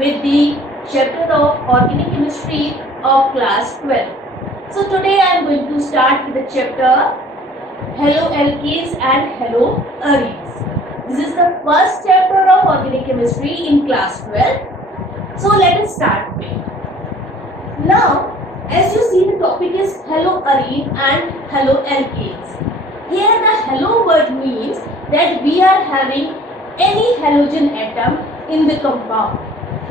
with the chapter of organic chemistry of class 12. So today I am going to start with the chapter haloalkanes and haloarenes. This is the first chapter of organic chemistry in class 12. So let us start with. Now, as you see, the topic is haloarene and haloalkanes. Here the halo word means that we are having any halogen atom in the compound.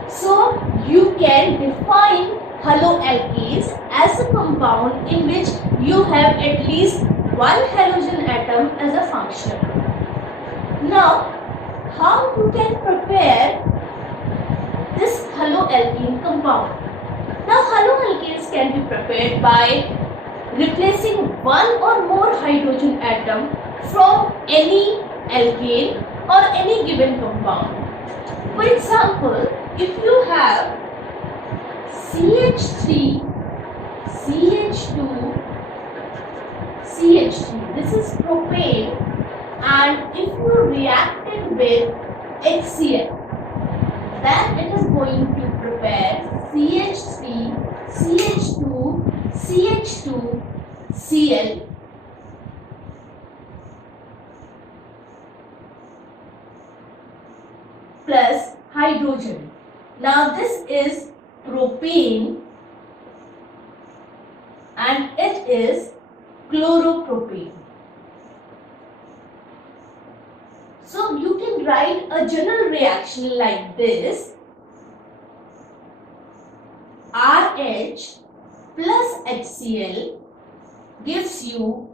So you can define haloalkanes as a compound in which you have at least one halogen atom as a functional. Now, how you can prepare this haloalkane compound? Now, haloalkanes can be prepared by replacing one or more hydrogen atom from any alkane or any given compound. For example, if you have CH3, CH2, CH3, this is propane, and if you react it with HCl, then it is going to prepare CH3, CH2, CH2, Cl plus hydrogen. Now this is propane and it is chloropropane. So you can write a general reaction like this: RH plus HCl gives you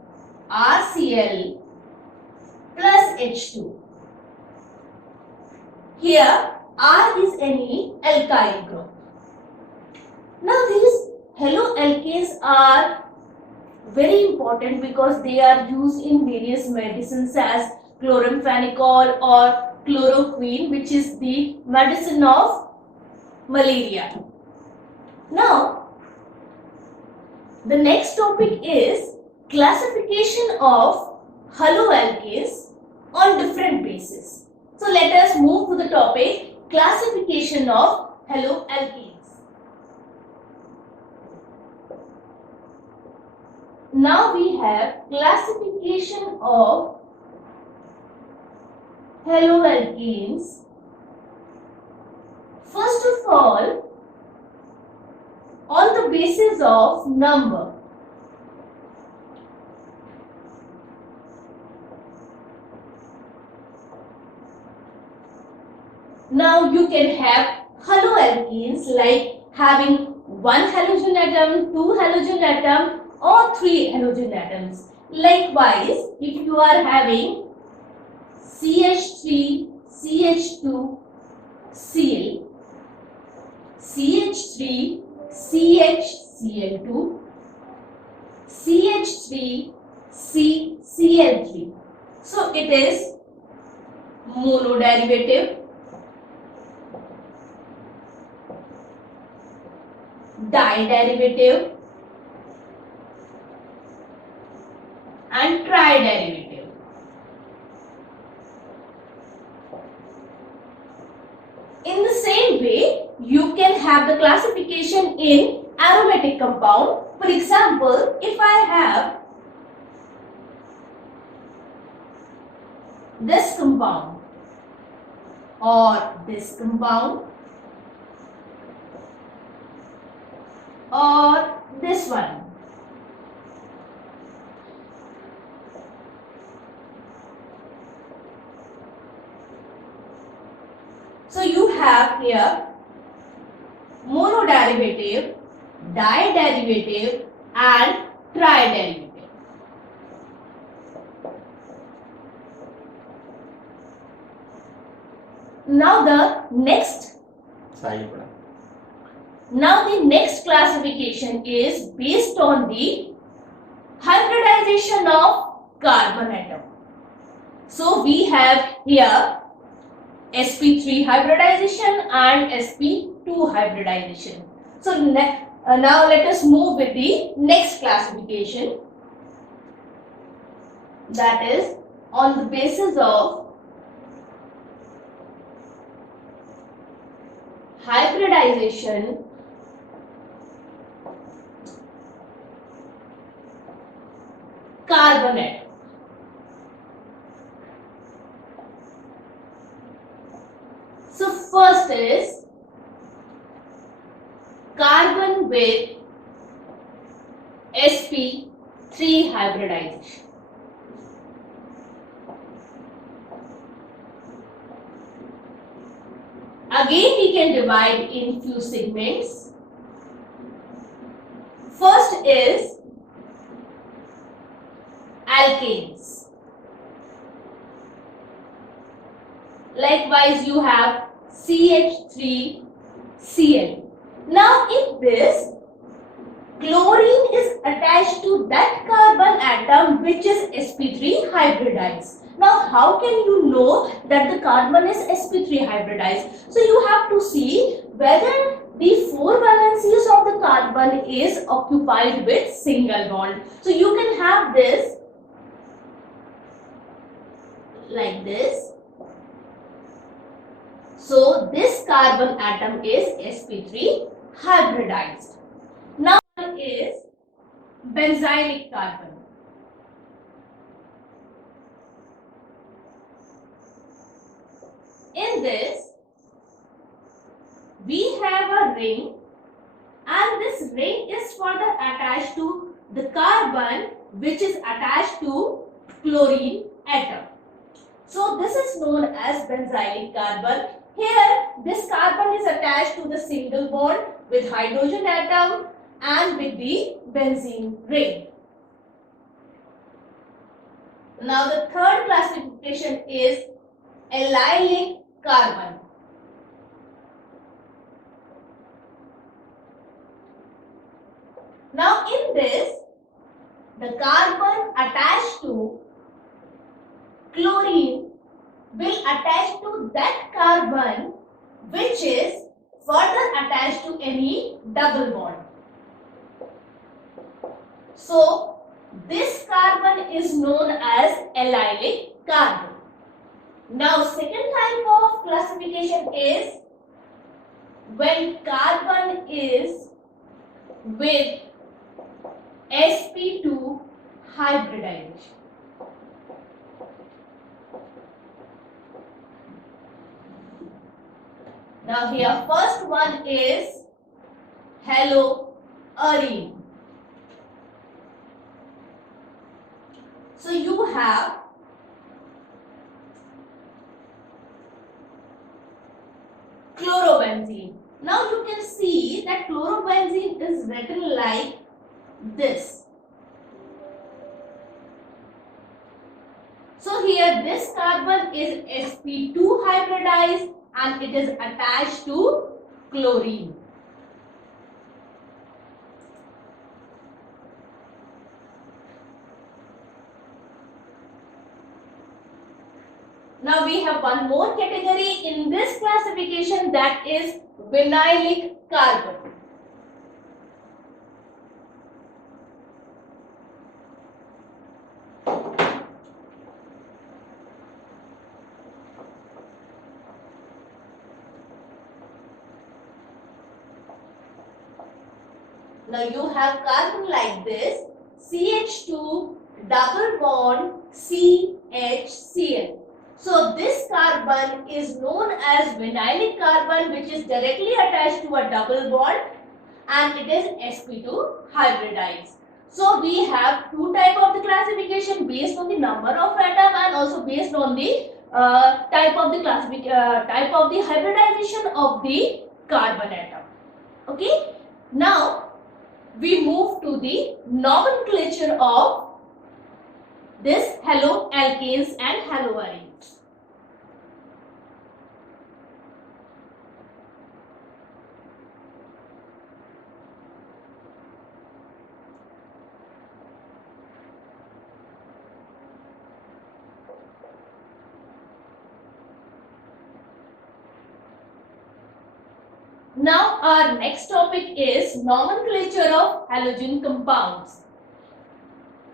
RCl plus H2. Here R is any alkyl group. Now these haloalkanes are very important because they are used in various medicines as chloramphenicol or chloroquine, which is the medicine of malaria. Now, the next topic is classification of haloalkanes on different bases. So let us move to the topic classification of haloalkanes. Now we have classification of haloalkanes. First of all, on the basis of number. Now you can have haloalkanes like having one halogen atom, two halogen atom or three halogen atoms. Likewise, if you are having CH3, CH2, Cl, CH3, CHCl2, CH3, CCl3. So it is monoderivative, diderivative and triderivative. In the same way, you can have the classification in aromatic compound. For example, if I have this compound or this compound or this one, so you have here monoderivative, diderivative and triderivative. Now the next classification is based on the hybridization of carbon atom. So we have here sp3 hybridization and sp2 hybridization. So now let us move with the next classification, that is on the basis of hybridization carbon atom. So first is carbon with sp3 hybridization. Again we can divide in few segments. First is alkanes. Likewise you have CH3Cl. Now in this, chlorine is attached to that carbon atom which is sp3 hybridized. Now how can you know that the carbon is sp3 hybridized? So you have to see whether the 4 valencies of the carbon is occupied with single bond. So you can have this like this. So this carbon atom is sp3 hybridized. Now is benzylic carbon. In this, we have a ring, and this ring is further attached to the carbon which is attached to chlorine atom. So this is known as benzylic carbon. Here this carbon is attached to the single bond with hydrogen atom and with the benzene ring. Now the third classification is allylic carbon. Now in this, the carbon attached to chlorine will attach to that carbon which is further attached to any double bond. So this carbon is known as allylic carbon. Now second type of classification is when carbon is with sp2 hybridization. Now here first one is haloarine. So you have chlorobenzene. Now you can see that chlorobenzene is written like this. So here this carbon is sp2 hybridized and it is attached to chlorine. Now we have one more category in this classification, that is vinylic carbon. Now you have carbon like this, CH2 double bond CHCl. So this carbon is known as vinylic carbon, which is directly attached to a double bond and it is sp2 hybridized. So we have two types of the classification based on the number of atom and also based on the type of the hybridization of the carbon atom. Okay. Now we move to the nomenclature of this haloalkanes and haloarenes. Now our next topic is nomenclature of halogen compounds.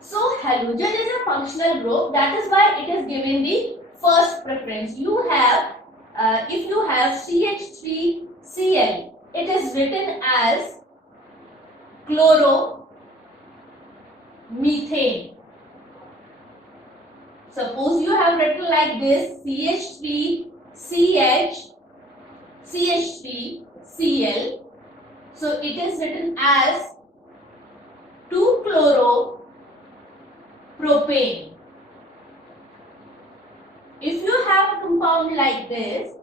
So halogen is a functional group, that is why it is given the first preference. You have if you have CH3 Cl. It is written as chloromethane. Suppose you have written like this CH3CL. So it is written as 2-chloropropane. If you have a compound like this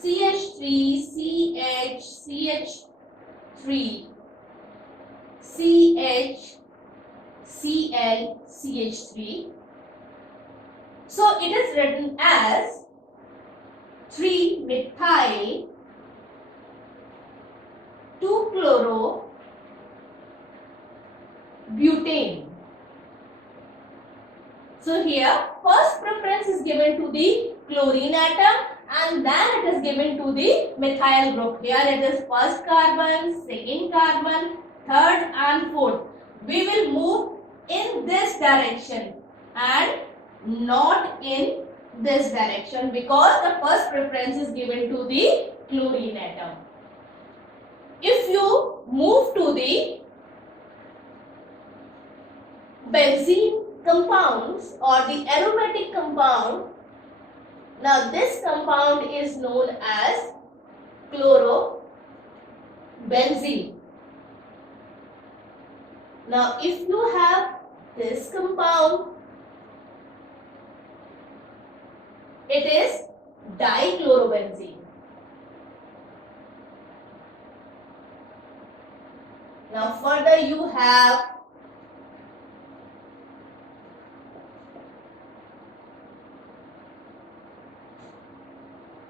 CH3CH3 CHCl so it is written as 3-methyl 2-chlorobutane. So here first preference is given to the chlorine atom and then it is given to the methyl group. Here it is first carbon, second carbon, third and fourth. We will move in this direction and not in this direction because the first preference is given to the chlorine atom. If you move to the benzene compounds or the aromatic compound, now this compound is known as chlorobenzene. Now if you have this compound, it is dichlorobenzene. Now further you have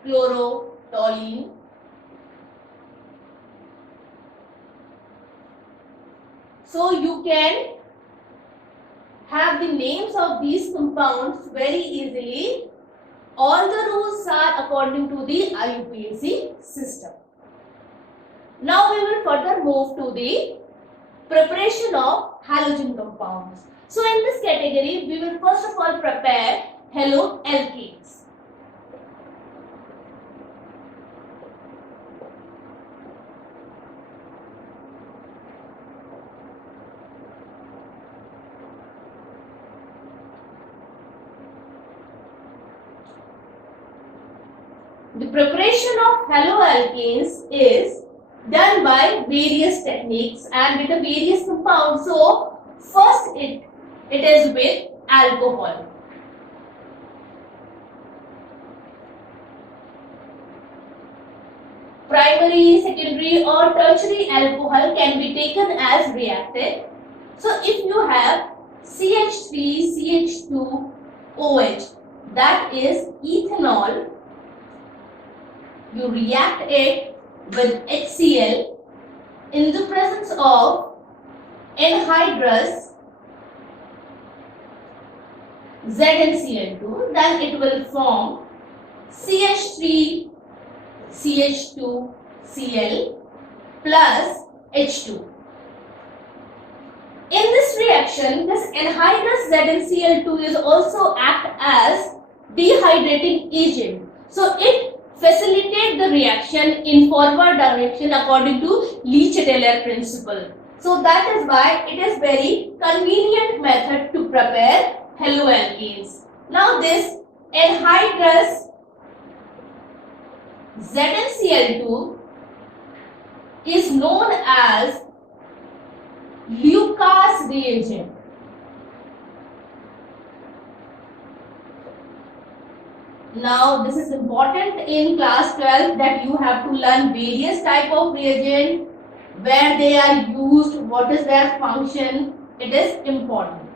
chlorotoluene. So you can have the names of these compounds very easily. All the rules are according to the IUPAC system. Now we will further move to the preparation of halogen compounds. So in this category, we will first of all prepare haloalkanes. The preparation of haloalkanes is done by various techniques and with the various compounds. So first it is with alcohol. Primary, secondary or tertiary alcohol can be taken as reactant. So if you have CH3CH2OH, that is ethanol, you react it with HCl in the presence of anhydrous ZnCl2, then it will form CH3CH2Cl plus H2. In this reaction, this anhydrous ZnCl2 is also act as dehydrating agent. So it facilitate the reaction in forward direction according to Le-Chatelier principle. So that is why it is very convenient method to prepare haloalkanes. Now this anhydrous ZnCl2 is known as Lucas reagent. Now this is important in class 12 that you have to learn various type of reagent, where they are used, what is their function. It is important.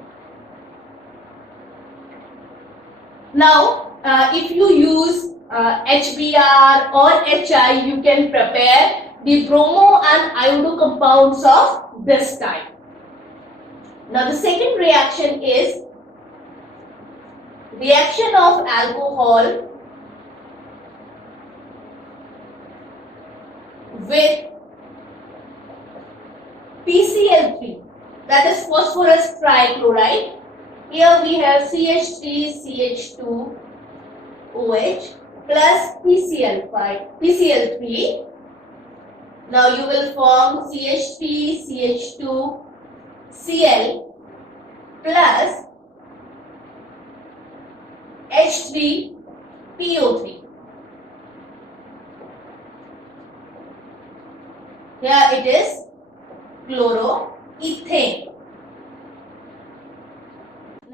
Now if you use HBr or HI, you can prepare the bromo and iodo compounds of this type. Now the second reaction is reaction of alcohol with PCl3, that is phosphorus trichloride. Here we have CH3CH2OH plus PCl3. Now you will form CH3, CH2, Cl plus H3, PO3. Here it is chloroethane.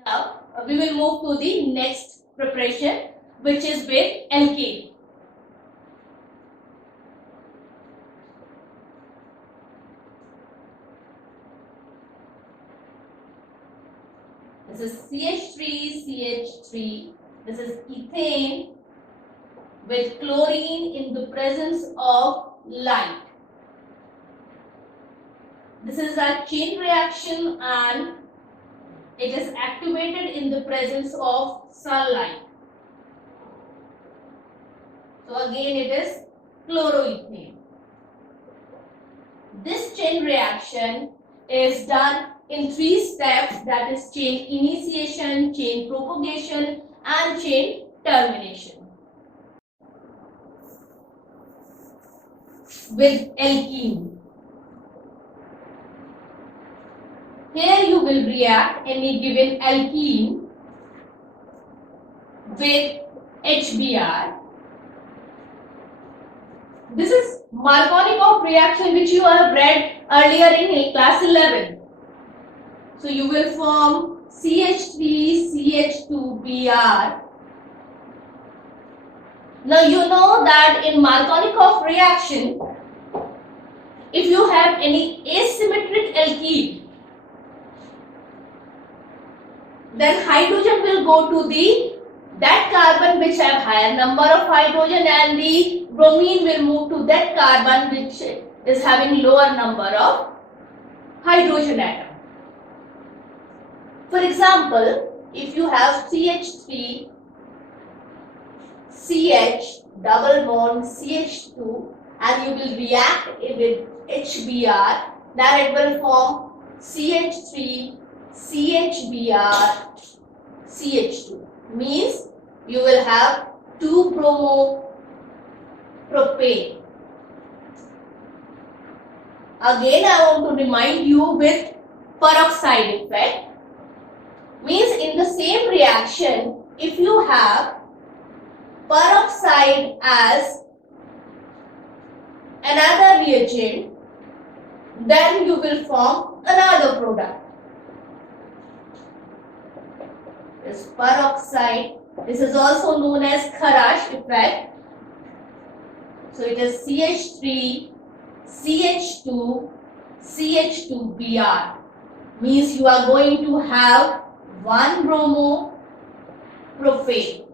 Now we will move to the next preparation, which is with alkane. This is CH3, CH3. This is ethane with chlorine in the presence of light. This is a chain reaction and it is activated in the presence of sunlight. So again it is chloroethane. This chain reaction is done in 3 steps, that is chain initiation, chain propagation and chain termination. With alkene. Here you will react any given alkene with HBr. This is Markovnikov reaction which you have read earlier in class 11. So you will form CH3, CH2Br. Now you know that in Markovnikov reaction, if you have any asymmetric alkene, then hydrogen will go to that carbon which have higher number of hydrogen and the bromine will move to that carbon which is having lower number of hydrogen atom. For example, if you have CH3, CH, double bond CH2 and you will react with HBr, then it will form CH3, CHBr, CH2. Means you will have 2 bromo propane. Again I want to remind you with peroxide effect. Means in the same reaction, if you have peroxide as another reagent, then you will form another product. This peroxide, this is also known as Kharash effect. So it is CH3, CH2, CH2Br. Means you are going to have 1 bromo propane.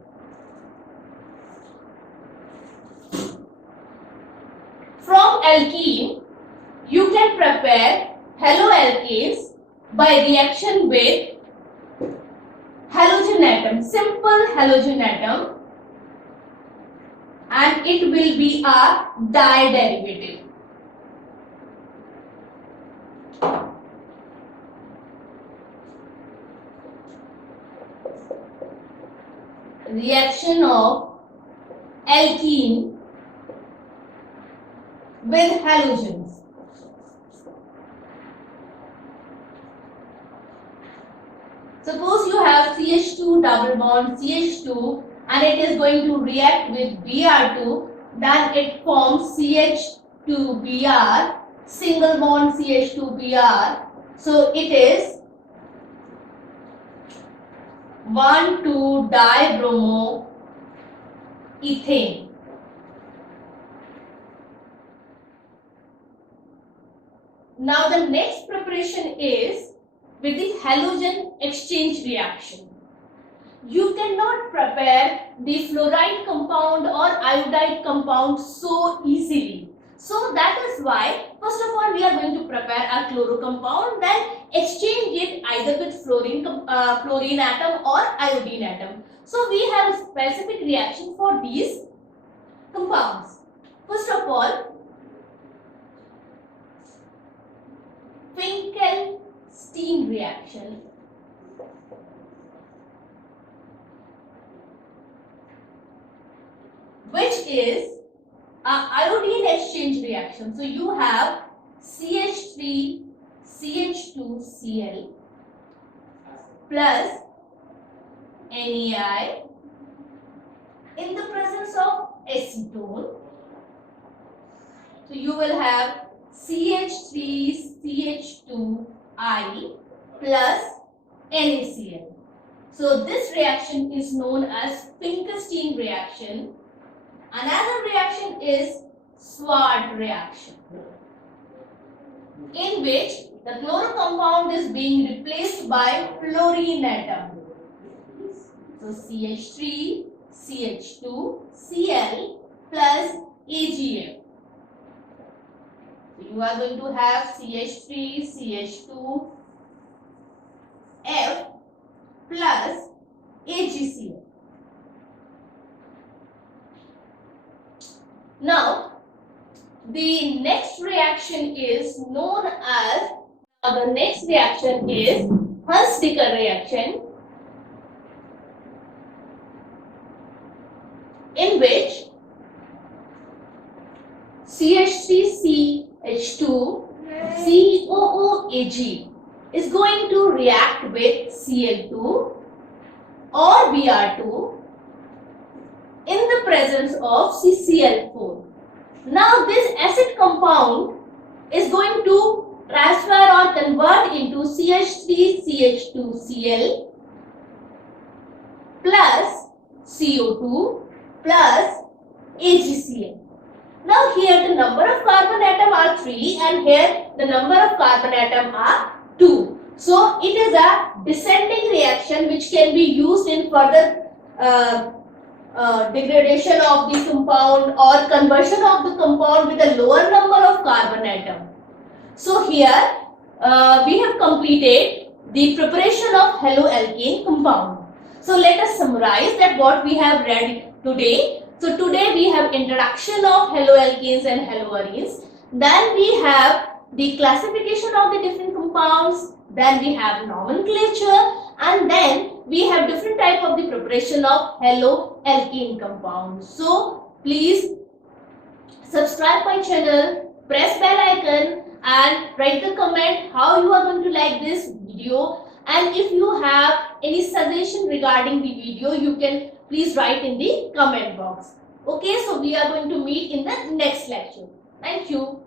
From alkene, you can prepare haloalkanes by reaction with halogen atom, simple halogen atom, and it will be a diderivative. Reaction of alkene with halogens. Suppose you have CH2 double bond CH2 and it is going to react with Br2, then it forms CH2Br, single bond CH2Br. So it is 1,2 dibromo ethane. Now the next preparation is with the halogen exchange reaction. You cannot prepare the fluoride compound or iodide compound so easily. So that is why first of all we are going to prepare a chloro compound, then exchange it either with fluorine atom or iodine atom. So we have a specific reaction for these compounds. First of all, Finkelstein reaction. Which is iodine exchange reaction. So you have CH3 CH2Cl plus NaI in the presence of acetone. So you will have CH3CH2I plus NaCl. So this reaction is known as Finkelstein reaction. Another reaction is Swart reaction, in which the chloro compound is being replaced by fluorine atom. So CH3 CH2Cl plus AgF. So you are going to have CH3 CH2F plus AgCl. Now, the next reaction is known as, Hunsaker reaction, in which CH3CH2COOAg is going to react with Cl2 or Br2 in the presence of CCl4. Now this acid compound is going to transfer or convert into CH3CH2Cl plus CO2 plus AgCl. Now here the number of carbon atom are 3 and here the number of carbon atom are 2. So it is a descending reaction which can be used in further degradation of the compound or conversion of the compound with a lower number of carbon atom. So here we have completed the preparation of haloalkane compound. So let us summarize that what we have read today. So today we have introduction of haloalkanes and haloarenes. Then we have the classification of the different compounds. Then we have nomenclature, and then we have different type of the preparation of haloalkane compounds. So please subscribe my channel, press bell icon and write the comment how you are going to like this video, and if you have any suggestion regarding the video you can please write in the comment box. Okay, so we are going to meet in the next lecture. Thank you.